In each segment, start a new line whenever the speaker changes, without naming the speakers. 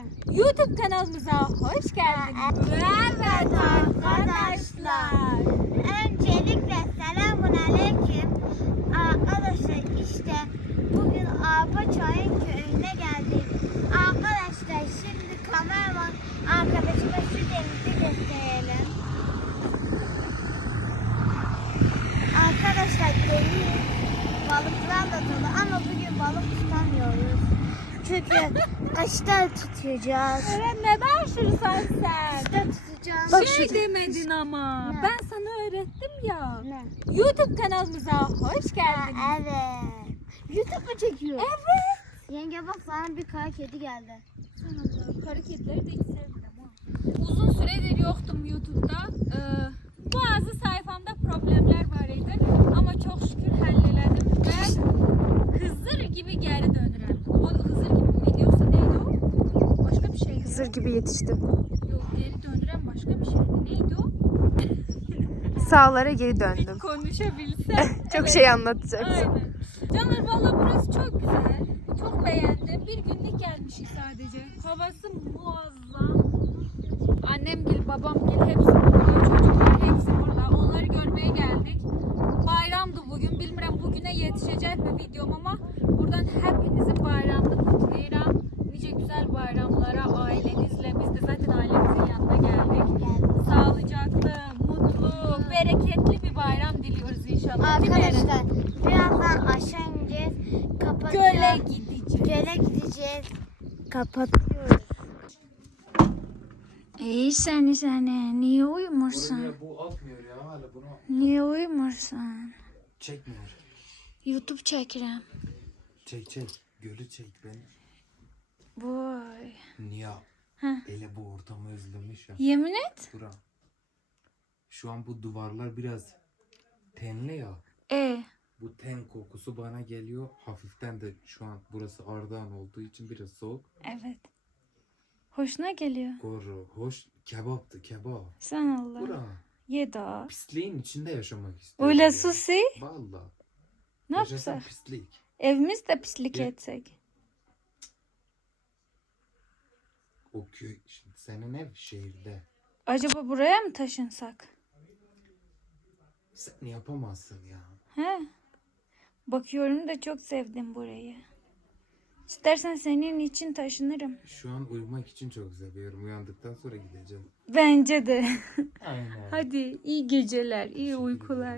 YouTube kanalımıza hoş geldiniz.
Evet arkadaşlar. Öncelikle selamun aleyküm. Arkadaşlar işte bugün Arpaçay'ın köyüne geldik. Arkadaşlar şimdi kameraman arkadaşıma şu denizi gösterelim. Arkadaşlar deniz balıklarla dolu ama bugün balık tutamıyoruz. Çünkü kaçta tutacağız?
Evet, neden şursan sen?
Kaçta tutacağız?
Bak şey demedin ama.
Ne?
Ben sana öğrettim ya.
Ne?
YouTube kanalımıza hoş geldiniz.
Evet. YouTube mu çekiyor?
Evet.
Yenge bak sana bir kara kedi geldi.
Hareketleri de hiç sevmedim ha. Uzun süredir yoktum YouTube'da. Bazı sayfamda problemler var idi. Ama çok şükür halleledim ve Hızır gibi geri döndürem. O Hızır gibi mi yoksa neydi o? Başka bir şeydi.
Hızır gibi yetiştim.
Yok, geri döndüren başka bir şeydi. Neydi o?
Sağlara geri döndüm.
Konuşabilsem.
Çok şey anlatacaksın.
Aynen. Canlar valla burası çok güzel. Çok beğendim. Bir günlük gelmişiz sadece. Havası muazzam. Annemgil, babamgil hepsi burada. Çocuklar hepsi burada. Onları görmeye geldik. Bayramdı bugün. Bilmiyorum bugüne yetişecek mi videom ama buradan hepinizin bayramını kutlayacağım. Nice güzel bayramlara ailenizle. Biz de zaten ailemizin yanına geldik. Sağlıcaklı, mutlu, bereketli bir bayram diliyoruz inşallah. Değil mi Eren?
Arkadaşlar birazdan aşağı ineceğiz. Kapatacağız.
Göle gideceğiz.
Göle gideceğiz. Kapatıyoruz.
İyi seni. Niye uyumursun?
Oraya bu atmıyor ya hala bunu
Niye uyumursun?
çekmiyor.
YouTube çekirem.
Çek. Gölü çek beni.
Boy.
Niye?
Heh.
Ele bu ortamı özlemiş ya.
Yemin et.
Dura. Şu an bu duvarlar biraz tenli ya. Bu ten kokusu bana geliyor. Hafiften de şu an burası Ardahan olduğu için biraz soğuk.
Evet. Hoşuna geliyor.
Koru, hoş. Kebaptı kebap.
Sen Allah.
Bura.
Ye daha.
Pisliğin içinde yaşamak istiyorum.
Öyle
ya.
susi.
Valla.
Ne
Yaşasam
yapsak?
pislik.
Evimizde pislik
Ye.
etsek.
O köy, şimdi senin ev şehirde.
Acaba buraya mı taşınsak?
Sen yapamazsın ya.
He. Bakıyorum da çok sevdim burayı. İstersen senin için taşınırım.
Şu an uyumak için çok seviyorum. Uyandıktan sonra gideceğim.
Bence de.
Aynen.
Hadi iyi geceler, iyi uykular.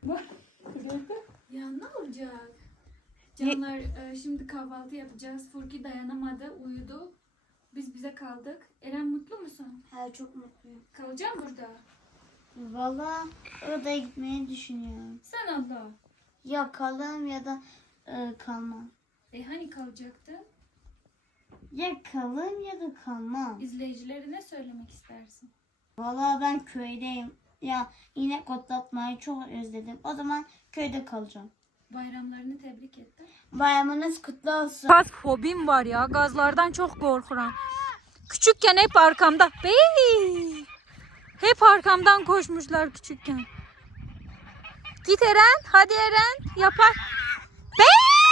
Ya ne olacak? Canlar şimdi kahvaltı yapacağız. Furki dayanamadı, uyudu. Biz bize kaldık. Eren mutlu musun?
Ha, çok mutluyum.
Kalacağım burada.
Valla orada gitmeyi düşünüyorum.
Sen Allah.
Ya kalırım ya da kalmam.
Hani kalacaktın?
Ya kalırım ya da kalmam.
İzleyicilere ne söylemek istersin?
Valla ben köydeyim. Ya inek otlatmayı çok özledim. O zaman köyde kalacağım.
Bayramlarını tebrik ettim.
Bayramınız kutlu olsun.
Gaz fobim var ya. Gazlardan çok korkuram. Küçükken hep arkamda. Bey! Hep arkamdan koşmuşlar küçükken. Git Eren. Hadi Eren. Yapar. Bey!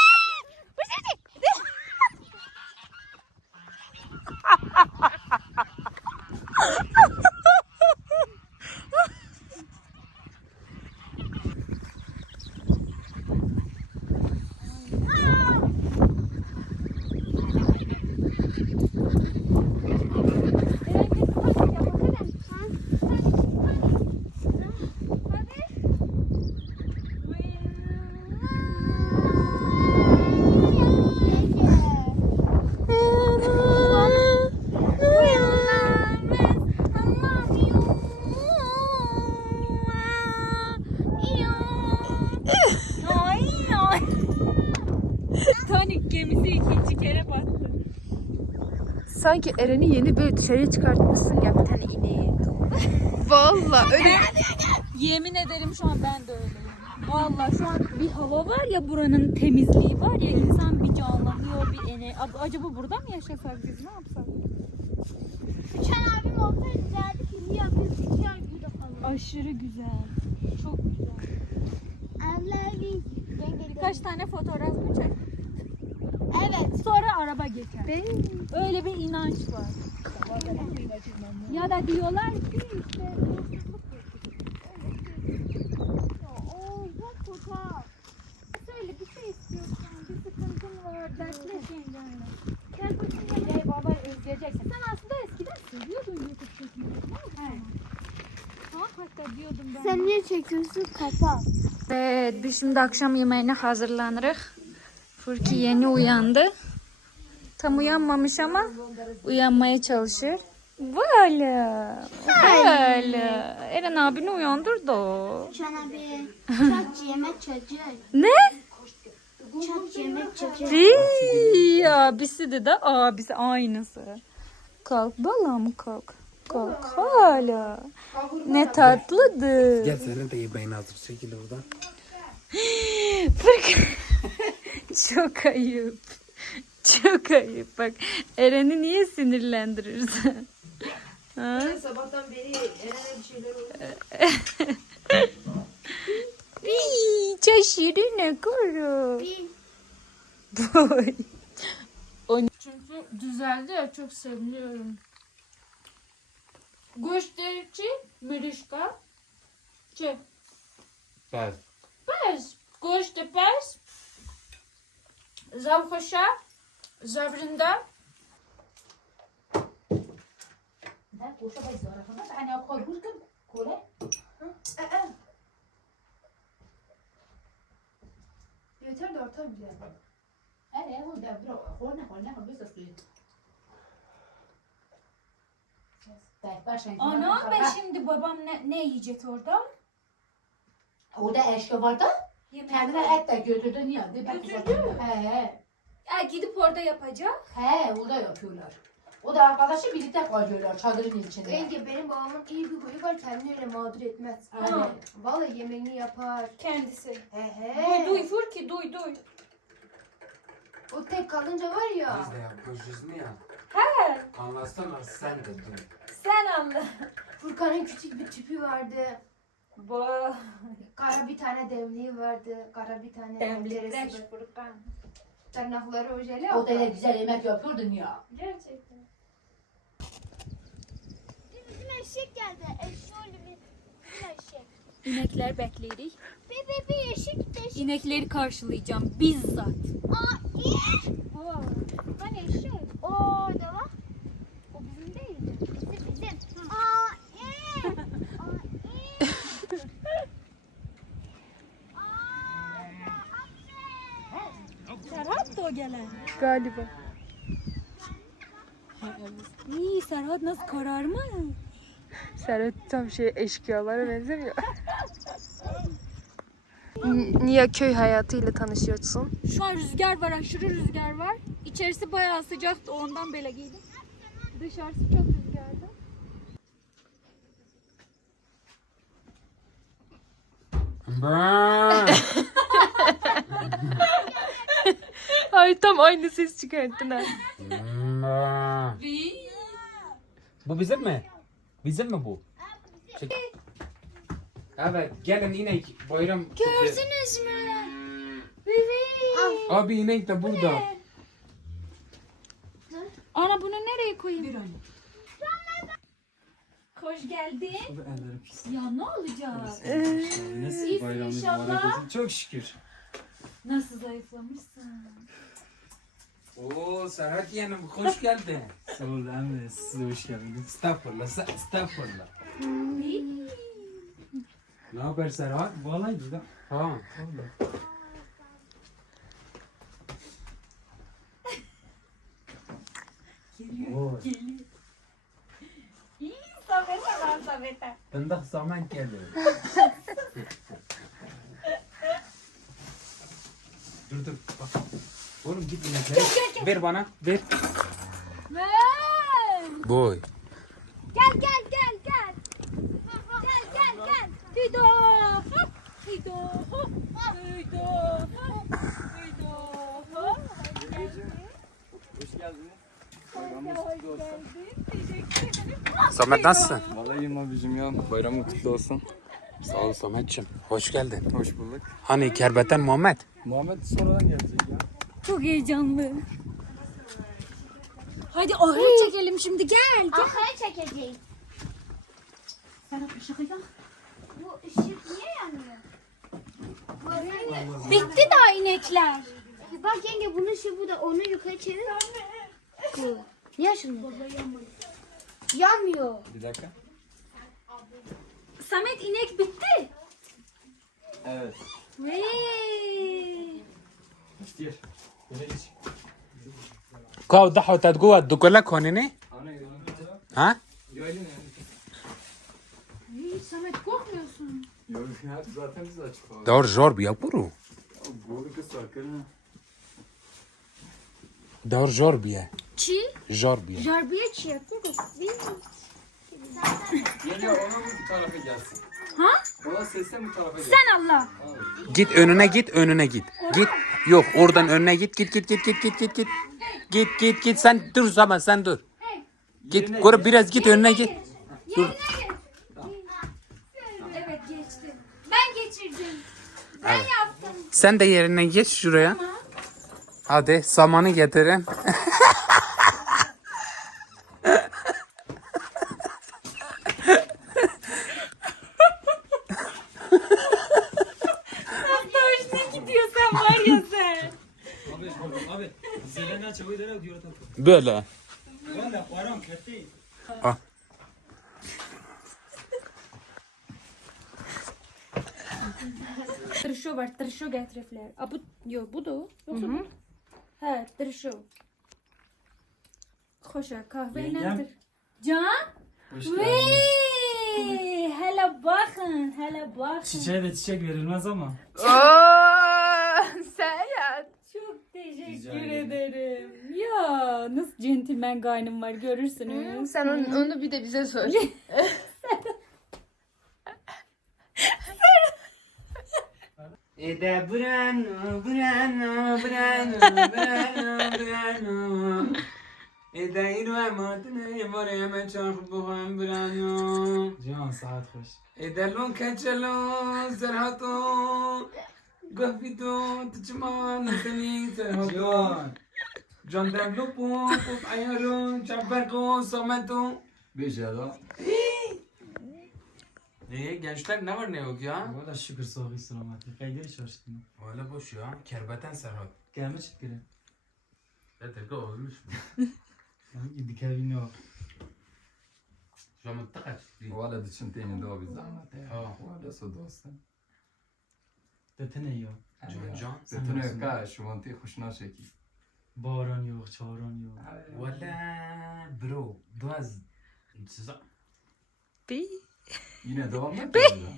Titanic gemisi ikinci kere battı.
Sanki Eren'i yeni böyle dışarıya çıkartmışsın ya bir tane ineği. Vallahi öyle.
Yemin ederim şu an ben de öyleyim. Vallahi şu an bir hava var ya, buranın temizliği var ya, insan bir canlanıyor, bir acaba burada mı yaşasak biz, ne yapsak?
Uçan abim olsaydı derdi ki niye biz 2 ay burada kalıyoruz?
Aşırı güzel. Çok güzel.
Abla bir
Birkaç tane fotoğraf mı çek?
Evet.
Sonra araba geçer. Öyle bir inanç var. Ya da diyorlar ki işte söyle bir şey istiyorsan, bir sıkıntın var, dertleşin yani. Gel bakayım ya baba özleyeceksin. Sen aslında eskiden seviyordun YouTube çekmeyi. Ha hatta diyordum ben.
Sen niye çekiyorsun? Kapat.
Evet, biz şimdi akşam yemeğine hazırlanırız. Furki yeni uyandı. Tam uyanmamış ama uyanmaya çalışıyor. Böyle. Böyle. Eren abini uyandırdı o.
Sana bir çat yemek çocuğu.
Ne?
Çat yemek çocuğu.
Değil. Abisi de abisi aynısı. Kalk balam kalk. Kalk hala. Ne tatlıdır.
Gel senin de yemeğin hazır. Çekil oradan.
Fırk. Çok ayıp. Çok ayıp. Bak Eren'i niye sinirlendirirsin? Ha?
Sabahtan beri Eren'e bir şeyler oluyor.
Çaşırı koru. Boy.
Çünkü düzeldi ya çok seviniyorum. Gösterici Mirişka.
Bak.
Pes. Goşte pes. Zavkoşa. Zavrinda.
Yeter de artar bile.
Ana ben şimdi babam ne yiyecek orada?
Orada eşya var da kendine et de götürdü niye?
Götürdü.
He,
Gidip orada yapacak.
he orada yapıyorlar. O da arkadaşı birlikte kalıyorlar çadırın içinde.
Enge benim babamın iyi bir huyu var, kendini öyle mağdur etmez.
Aynen.
Vallahi yemeğini yapar.
Kendisi.
He.
Duy Furki duy.
O tek kalınca var ya.
Biz de yapıyoruz ne ya?
He.
Anlatsana sen de dur.
Sen anla.
Furkan'ın küçük bir tüpü vardı.
Bu.
Kara bir tane demliği vardı. Kara bir tane tenceresi
Demlikleş
var.
Furkan.
Tırnakları ojeli
O da
ama.
güzel yemek yapıyordun ya.
Gerçekten.
Bizim eşek geldi. Eşşoğlu bir eşek.
İnekler bekledik.
Bir eşek de
İnekleri karşılayacağım bizzat.
Hani eşek? O da var. O bizim değil. Bizim.
Serhat da o gelen. Galiba. İyi Serhat nasıl kararma? Serhat tam eşkıyalara benzemiyor.
Niye köy hayatıyla tanışıyorsun?
Şu an rüzgar var, aşırı rüzgar var. İçerisi bayağı sıcaktı, ondan böyle giydim. Dışarısı çok rüzgardı.
Ay tam aynı ses çıkarttın ha.
Bu bizim mi? Bizim mi bu? Evet gelin inek bayram.
Gördünüz mü?
Abi inek de burada.
Ana bunu nereye koyayım? Hoş geldin. Ya ne olacak? İyisin inşallah.
Çok şükür.
Nasıl zayıflamışsın?
Oo Serhat yeğenim hoş geldin.
Sağ ol Emre, siz de hoş geldiniz.
Estağfurullah, estağfurullah. Ne haber Serhat?
Vallahi güzel.
Ha. Oo,
Saveta var saveta.
fındık zaman geldi. Dur bak. Oğlum git inekleri. Ver bana, ver. Boy.
Gel. Hido.
Hoş geldiniz. Bayramınız kutlu olsun.
Samet nasılsın?
Vallahi iyiyim abicim ya. Bayramın kutlu olsun.
Sağ ol Samet'ciğim. Hoş geldin.
Hoş bulduk.
Hani Kerbeten Muhammed?
Muhammed sonradan gelecek ya.
çok heyecanlı. Hadi ahıra çekelim şimdi gel.
Arkaya çekeceğim.
Sana ışığı yak.
Bu ışık niye yanıyor?
Bitti daha inekler.
Bak yenge bunun ışığı bu da onu yukarı çevir. Bu. Niye açılmıyor? Yanmıyor.
Bir dakika.
Samet inek bitti.
Evet.
Vey.
İstiyor. Böyle geç.
كاو ضحوا تتقوى الدكولا كونيني
Ana yolunu.
ها
Gördün mü?
Samet korkmuyorsun.
Yok ya zaten biz açık olduk.
دور جور بيا برو
Bu kız sakın.
دور جور بيا
Çi?
جور بيا
Jarbiye çi yapıyor.
Geliyor ona bu tarafa gelsin.
Ha?
Ona seslen bu tarafa gelsin.
Sen Allah.
Git önüne git önüne git. Git. Yok oradan önüne git git git git git git git git. Git sen dur zaman sen dur. Git koru biraz git önüne git. Dur.
Evet geçtim. Ben geçirdim. Ben yaptım.
Sen de yerine geç şuraya. Hadi samanı getirin.
Hoşuna gidiyor sen var ya sen.
Abi zelena çabuk diyor tabii.
Böyle.
Valla param kötü.
Tırşo var. Tırşo getirifler. A bu yok bu da o. Yoksa bu. He tırşo. Hoşa kahve
Yengem.
nedir? Can?
Hoş
Vey, hele bakın, hele bakın.
Çiçeğe de çiçek verilmez ama.
Serhat.
Çok teşekkür
Rica ederim.
ederim. Ya nasıl centilmen kaynım var görürsünüz.
Sen onu bir de bize sor.
Ede burano burano burano burano burano Ede irve matine moreme çarpı buhan burano
Cihan saat hoş.
Ede lon keçelo serhato Gafito tıçman seni serhato
Cihan.
Can devlo pop ayarın çaperko someto
Bejada.
Gençler ne var ne yok ya?
Valla şükür soğuk sıramadı. Kaygırı çalıştım.
Öyle boş ya. Kerbeten Serhat.
Gelme çık gire.
Yeter ki olmuş mu?
Yani giddik evine o.
Şu an mutlu kaç.
Valla dışın teni de o bir zahmet ya.
Ha.
Valla su dostum.
Dete ne yok.
Can.
Detone ka şuvanti hoşuna çeki.
Bağıran yok, çağıran yok.
Valla bro. Duaz. Size.
Yine devam et.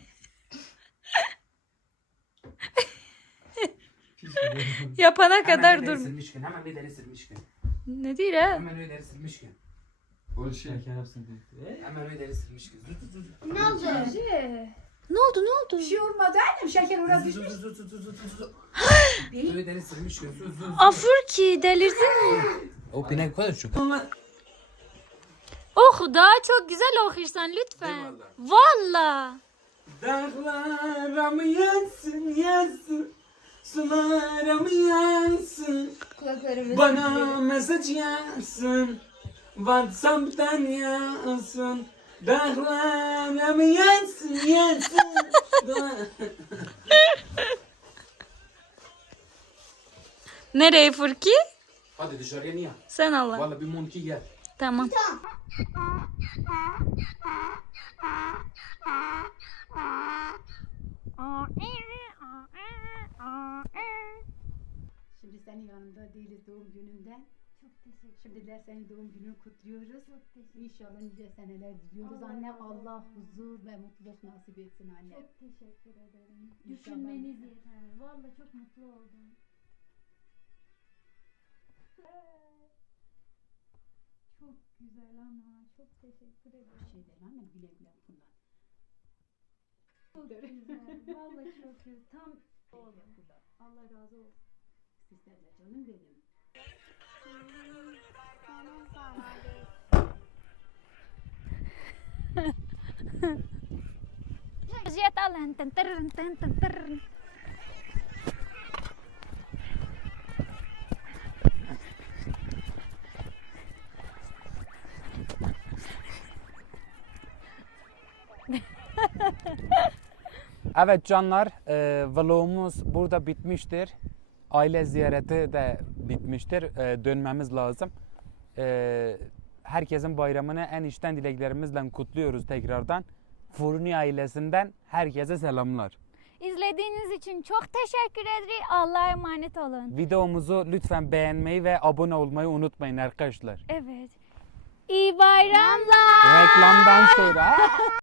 Yapana kadar dur.
Silmişken hemen bir deri silmişken.
Ne değil ha?
Hemen öyle deri silmişken.
Bol şey.
Şeker hepsini dedi.
Hemen öyle deri silmişken. Dur.
Ne oldu?
Ne oldu ne oldu?
Bir şey olmadı annem şeker oraya düşmüş.
Öyle deri silmişken.
Afur ki delirdin mi?
O pinek kadar çok.
Oh daha çok güzel okursan lütfen. Valla.
Dağlarım yansın yansın. Sularım yansın.
Kulaklarımız
Bana mesaj yazsın. WhatsApp'tan yazsın. Dağlarım yansın yansın.
Nereye Furki?
Hadi dışarıya niye?
Sen Allah.
Valla bir monki gel.
Tamam.
Şimdi senin yanında değiliz doğum gününden. Çok teşekkür. Şimdi de senin doğum gününü kutluyoruz. Çok teşekkür. İnşallah nice seneler diliyoruz. Annem Allah huzur ve mutluluk nasip etsin anne.
Çok teşekkür ederim. Düşünmeniz yeter. Vallahi çok mutlu oldum. Çok güzel ama çok teşekkür ederim.
Şey der annem güle güle kullan.
Çok güzel. Vallahi çok güzel. Tam Allah razı olsun.
Sizden de canım benim.
Jet alın. Tın tırın tın tın tırın.
Evet canlar, vlogumuz burada bitmiştir. Aile ziyareti de bitmiştir. Dönmemiz lazım. Herkesin bayramını en içten dileklerimizle kutluyoruz tekrardan. Furuni ailesinden herkese selamlar.
İzlediğiniz için çok teşekkür ederiz. Allah'a emanet olun.
Videomuzu lütfen beğenmeyi ve abone olmayı unutmayın arkadaşlar.
Evet. İyi bayramlar.
Reklamdan sonra.